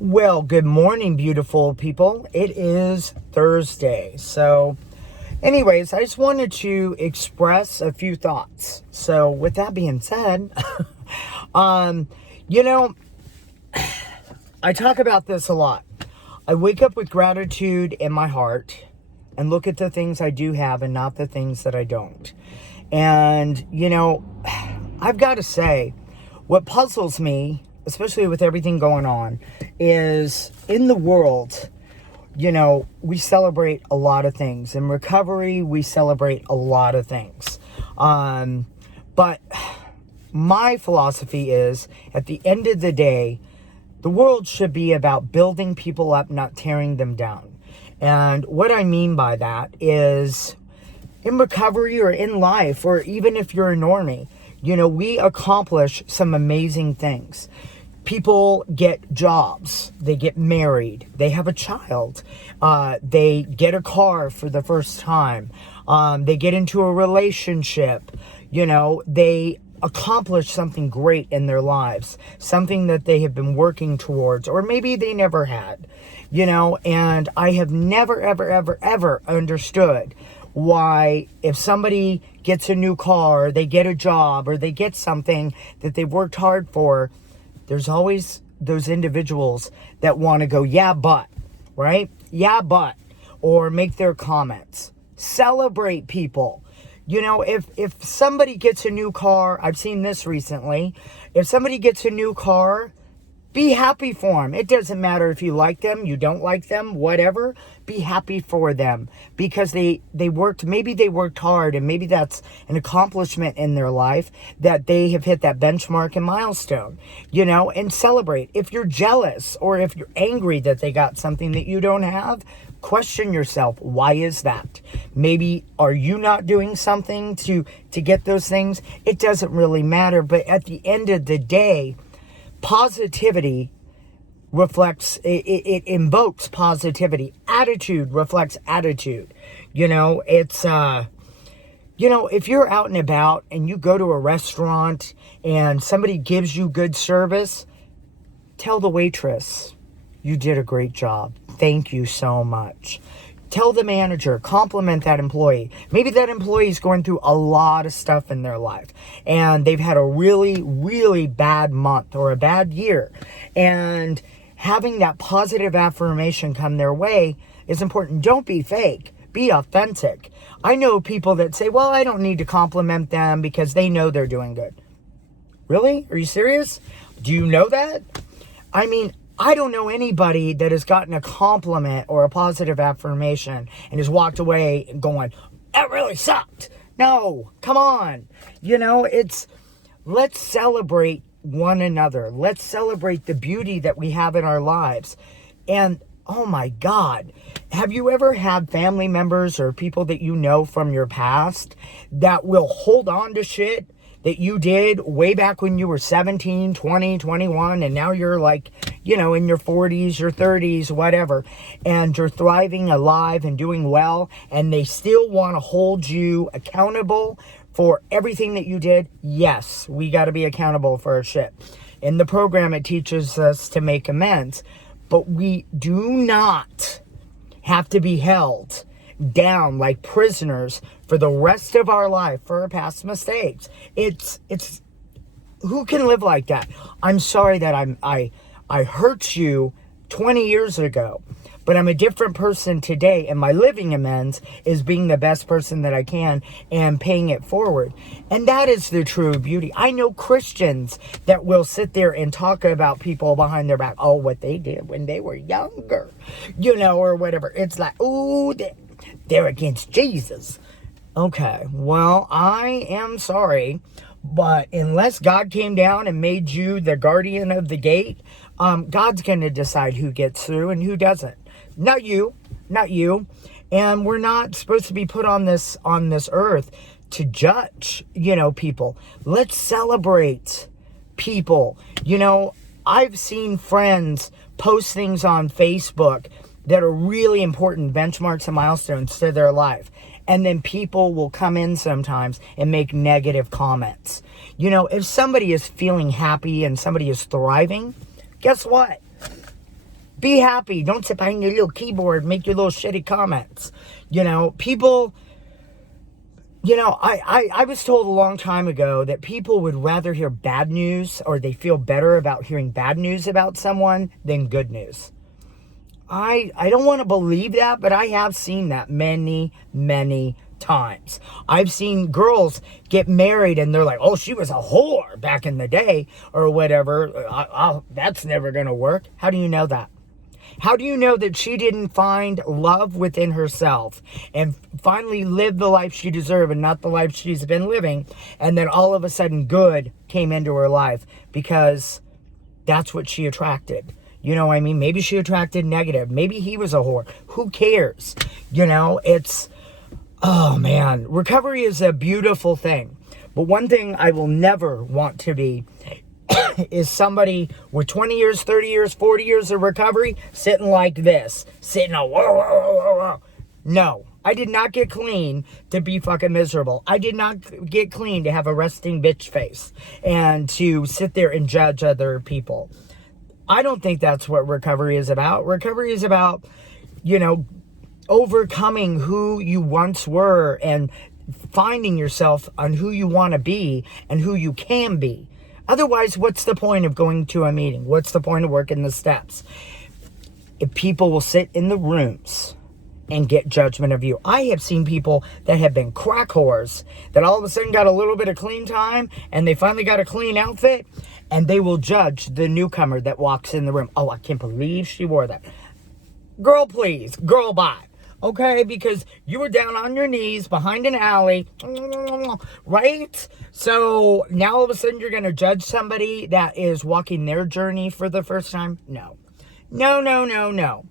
Well, good morning, beautiful people. It is Thursday. So, anyways, I just wanted to express a few thoughts. So, with that being said, um, you know, I talk about this a lot. I wake up with gratitude in my heart and look at the things I do have and not the things that I don't. And, I've got to say, what puzzles me, especially with everything going on, is in the world, we celebrate a lot of things. In recovery, we celebrate a lot of things. But my philosophy is, at the end of the day, the world should be about building people up, not tearing them down. And what I mean by that is, in recovery or in life, or even if you're a normie, we accomplish some amazing things. People get jobs, they get married, they have a child, they get a car for the first time, they get into a relationship, they accomplish something great in their lives, something that they have been working towards, or maybe they never had, and I have never, ever, ever, ever understood why if somebody gets a new car, or they get a job, or they get something that they've worked hard for, there's always those individuals that want to go, yeah, but, right? Yeah, but, or make their comments. Celebrate people. If somebody gets a new car, I've seen this recently, if somebody gets a new car, be happy for them. It doesn't matter if you like them, you don't like them, whatever. Be happy for them because they worked, maybe they worked hard, and maybe that's an accomplishment in their life that they have hit that benchmark and milestone, and celebrate. If you're jealous or if you're angry that they got something that you don't have, question yourself. Why is that? Maybe are you not doing something to get those things? It doesn't really matter. But at the end of the day, positivity reflects, it invokes positivity. Attitude reflects attitude. It's, if you're out and about and you go to a restaurant and somebody gives you good service, tell the waitress, you did a great job. Thank you so much. Tell the manager, compliment that employee. Maybe that employee is going through a lot of stuff in their life and they've had a really, really bad month or a bad year. And having that positive affirmation come their way is important. Don't be fake. Be authentic. I know people that say, well, I don't need to compliment them because they know they're doing good. Really? Are you serious? Do you know that? I mean, I don't know anybody that has gotten a compliment or a positive affirmation and has walked away going, that really sucked. No, come on. Let's celebrate one another. Let's celebrate the beauty that we have in our lives. And oh my God, have you ever had family members or people that you know from your past that will hold on to shit that you did way back when you were 17, 20, 21, and now you're like, in your 40s, your 30s, whatever, and you're thriving, alive, and doing well, and they still want to hold you accountable for everything that you did? Yes, we got to be accountable for our shit. In the program, it teaches us to make amends, but we do not have to be held down like prisoners for the rest of our life for our past mistakes. It's who can live like that? I'm sorry that I hurt you 20 years ago, but I'm a different person today, and my living amends is being the best person that I can and paying it forward. And that is the true beauty. I know Christians that will sit there and talk about people behind their back. Oh, what they did when they were younger, or whatever. It's like, ooh, they're against Jesus. Okay, well, I am sorry, but unless God came down and made you the guardian of the gate, God's going to decide who gets through and who doesn't. Not you. And we're not supposed to be put on this earth to judge, people. Let's celebrate people. I've seen friends post things on Facebook that are really important benchmarks and milestones to their life. And then people will come in sometimes and make negative comments. If somebody is feeling happy and somebody is thriving, guess what? Be happy. Don't sit behind your little keyboard and make your little shitty comments. You know, people, you know, I was told a long time ago that people would rather hear bad news, or they feel better about hearing bad news about someone than good news. I don't want to believe that, but I have seen that many, many times. I've seen girls get married and they're like, oh, she was a whore back in the day or whatever. That's never going to work. How do you know that? How do you know that she didn't find love within herself and finally live the life she deserved and not the life she's been living? And then all of a sudden good came into her life because that's what she attracted. You know what I mean? Maybe she attracted negative. Maybe he was a whore. Who cares? You know, oh man, recovery is a beautiful thing. But one thing I will never want to be is somebody with 20 years, 30 years, 40 years of recovery sitting like this. Sitting whoa, whoa, whoa, whoa, whoa. No, I did not get clean to be fucking miserable. I did not get clean to have a resting bitch face and to sit there and judge other people. I don't think that's what recovery is about. Recovery is about, you know, overcoming who you once were and finding yourself on who you want to be and who you can be. Otherwise, what's the point of going to a meeting? What's the point of working the steps? If people will sit in the rooms and get judgment of you. I have seen people that have been crack whores that all of a sudden got a little bit of clean time and they finally got a clean outfit, and they will judge the newcomer that walks in the room. Oh, I can't believe she wore that. Girl, please. Girl, bye. Okay? Because you were down on your knees behind an alley. Right? So now all of a sudden you're going to judge somebody that is walking their journey for the first time? No. No, no, no, no.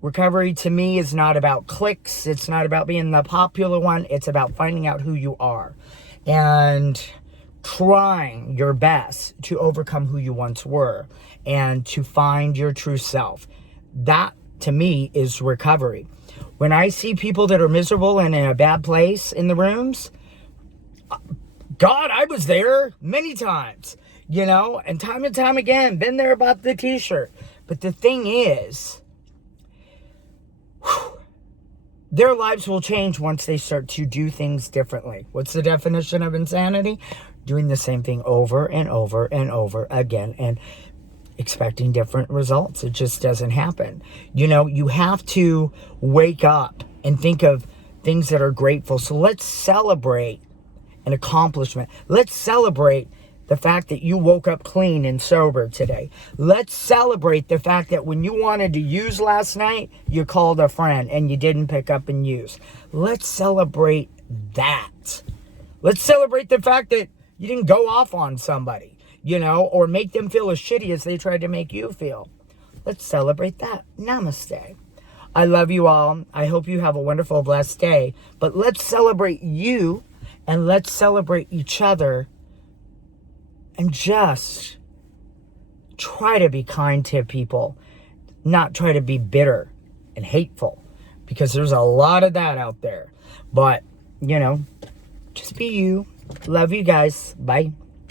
Recovery to me is not about clicks. It's not about being the popular one. It's about finding out who you are and trying your best to overcome who you once were and to find your true self. That to me is recovery. When I see people that are miserable and in a bad place in the rooms, God, I was there many times, you know, and time again, been there about the t-shirt. But the thing is, their lives will change once they start to do things differently. What's the definition of insanity? Doing the same thing over and over and over again and expecting different results. It just doesn't happen. You know, you have to wake up and think of things that are grateful. So let's celebrate an accomplishment. Let's celebrate the fact that you woke up clean and sober today. Let's celebrate the fact that when you wanted to use last night, you called a friend and you didn't pick up and use. Let's celebrate that. Let's celebrate the fact that you didn't go off on somebody, you know, or make them feel as shitty as they tried to make you feel. Let's celebrate that. Namaste. I love you all. I hope you have a wonderful, blessed day. But let's celebrate you and let's celebrate each other. And just try to be kind to people, not try to be bitter and hateful, because there's a lot of that out there. But, you know, just be you. Love you guys. Bye.